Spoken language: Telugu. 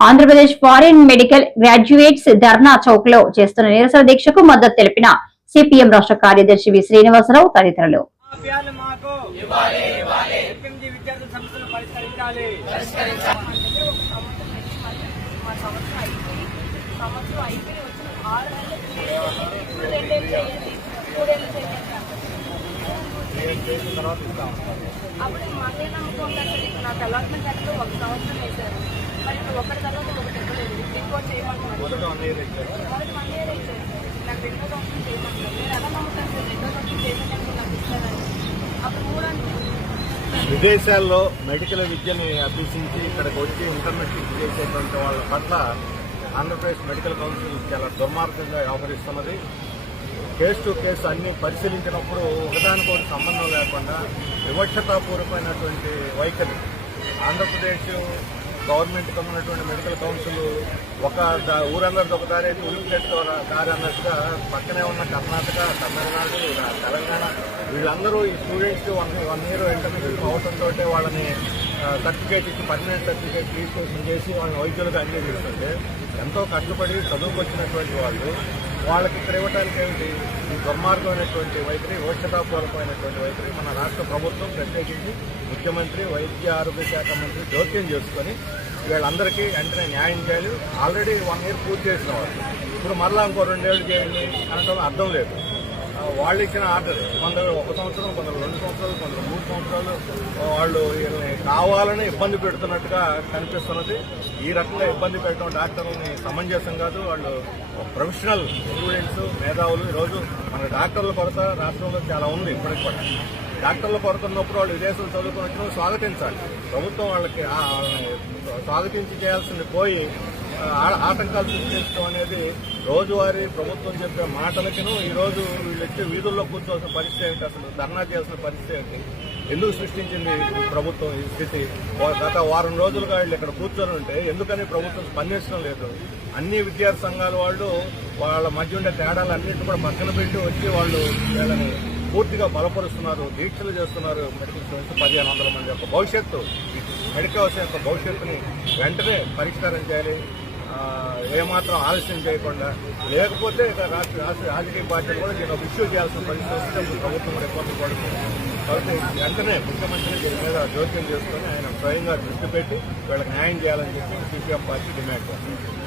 Andhra Pradesh foreign medical graduates Dharna చౌక్లో చేస్తున్న నిరసన దీక్షకు మద్దతు తెలిపిన సిపిఎం రాష్ట్ర కార్యదర్శి వి శ్రీనివాసరావు తదితరులు. సంవత్సరం అయిపోయి వచ్చిన ఆరు నెలలు చేయండి మూడేళ్ళు చేయండి అప్పుడు మాకే నమ్మకం నాకు అలాట్మెంట్ ఒక సంవత్సరం వేశారు. మరి ఒకటి తర్వాత ఒకటి ఇవ్వలేదు. రిపోర్ట్ చేయమంటున్నారు. మొదటి వన్ ఇయర్ ఇచ్చారు. నాకు రెండో సంవత్సరం చేయమంటున్నారు. నేను ఎలా నమ్ముతాను సార్? రెండో సంవత్సరం చేయమని నాకు ఇస్తారని అప్పుడు మూడు అంటే విదేశాల్లో మెడికల్ విద్యని అభ్యసించి ఇక్కడికి వచ్చి ఇంటర్మీడియట్ చేసేటువంటి వాళ్ళ పట్ల ఆంధ్రప్రదేశ్ మెడికల్ కౌన్సిల్ చాలా దుర్మార్గంగా వ్యవహరిస్తున్నది. కేసు టు కేసు అన్ని పరిశీలించినప్పుడు ఒకదానికొకటి సంబంధం లేకుండా వివక్షతాపూర్వకమైనటువంటి వైఖరి. ఆంధ్రప్రదేశ్ గవర్నమెంట్ ఉన్నటువంటి మెడికల్ కౌన్సిల్ ఒక ద- ఊరందరిది ఒక దారి అయితే ఉలిపినట్టు దారి అన్నట్టుగా పక్కనే ఉన్న కర్ణాటక తమిళనాడు తెలంగాణ వీళ్ళందరూ ఈ students one one year intermediate అవసరంతో వాళ్ళని సర్టిఫికేట్ ఇచ్చి పర్మనెంట్ సర్టిఫికేట్ రిజిస్ట్రేషన్ చేసి వాళ్ళని వైద్యులుగా అంగీకరిస్తుంటే ఎంతో కష్టపడి చదువుకొచ్చినటువంటి వాళ్ళు వాళ్ళకి ఇక్కడ ఇవ్వడానికి ఏమిటి? ఈ దుర్మార్గమైనటువంటి వైఖరి ఓషతాపూర్వకమైనటువంటి వైఖరి మన రాష్ట్ర ప్రభుత్వం ప్రత్యేకించి ముఖ్యమంత్రి వైద్య ఆరోగ్య శాఖ మంత్రి జోక్యం చేసుకొని వీళ్ళందరికీ వెంటనే న్యాయం చేయాలి. ఆల్రెడీ వన్ ఇయర్ పూర్తి చేసిన వాళ్ళు. ఇప్పుడు మరలా ఇంకో రెండేళ్ళు చేయండి అనటం అర్థం లేదు. వాళ్ళు ఇచ్చిన ఆర్డర్. కొందరు ఒక సంవత్సరం కొందరు రెండు సంవత్సరాలు కొందరు మూడు సంవత్సరాలు వాళ్ళు కావాలని ఇబ్బంది పెడుతున్నట్టుగా కనిపిస్తున్నది. ఈ రకంగా ఇబ్బంది పెట్టడం డాక్టర్లని సమంజసం కాదు. వాళ్ళు ప్రొఫెషనల్ స్టూడెంట్స్ మేధావులు. ఈరోజు మన డాక్టర్ల కొరత రాష్ట్రంలో చాలా ఉంది ఇప్పటికి కూడా. డాక్టర్ల కొరత ఉన్నప్పుడు వాళ్ళు విదేశాలు చదువుకున్నట్టు స్వాగతించాలి. ప్రభుత్వం వాళ్ళకి స్వాగతించి చేయాల్సింది పోయి ఆ- ఆటంకాలు సృష్టించడం అనేది రోజువారీ ప్రభుత్వం చెప్పే మాటలకిను ఈరోజు వీళ్ళు వచ్చి వీధుల్లో కూర్చోవాల్సిన పరిస్థితి ఏంటి? అసలు ధర్నా చేయాల్సిన పరిస్థితి ఏంటి? ఎందుకు సృష్టించింది ప్రభుత్వం ఈ స్థితి? గత వారం రోజులుగా వీళ్ళు ఇక్కడ కూర్చొని ఉంటే ఎందుకని ప్రభుత్వం స్పందించడం లేదు? అన్ని విద్యార్థి సంఘాల వాళ్ళు వాళ్ళ మధ్య ఉండే తేడాలన్నింటి కూడా పక్కన పెట్టి వచ్చి వాళ్ళు వీళ్ళని పూర్తిగా బలపరుస్తున్నారు దీక్షలు చేస్తున్నారు. మెడికల్ స్టూడెంట్స్ పదిహేను వందల మంది యొక్క భవిష్యత్తు మెడికల్ వ్యవస్థ యొక్క భవిష్యత్తుని వెంటనే పరిష్కారం చేయాలి. ఏమాత్రం ఆలస్యం చేయకుండా లేకపోతే ఇక రాష్ట్ర రాష్ట్ర రాజకీయ పార్టీలు కూడా దీన్ని ఇష్యూ చేయాల్సిన పరిస్థితి వస్తే ప్రభుత్వం కూడా ఇబ్బంది పడుతుంది. కాబట్టి వెంటనే ముఖ్యమంత్రి దీని మీద జోక్యం చేసుకుని ఆయన స్వయంగా దృష్టి పెట్టి వీళ్ళకి న్యాయం చేయాలని చెప్పి సిపిఎం పార్టీ డిమాండ్ చేస్తుంది.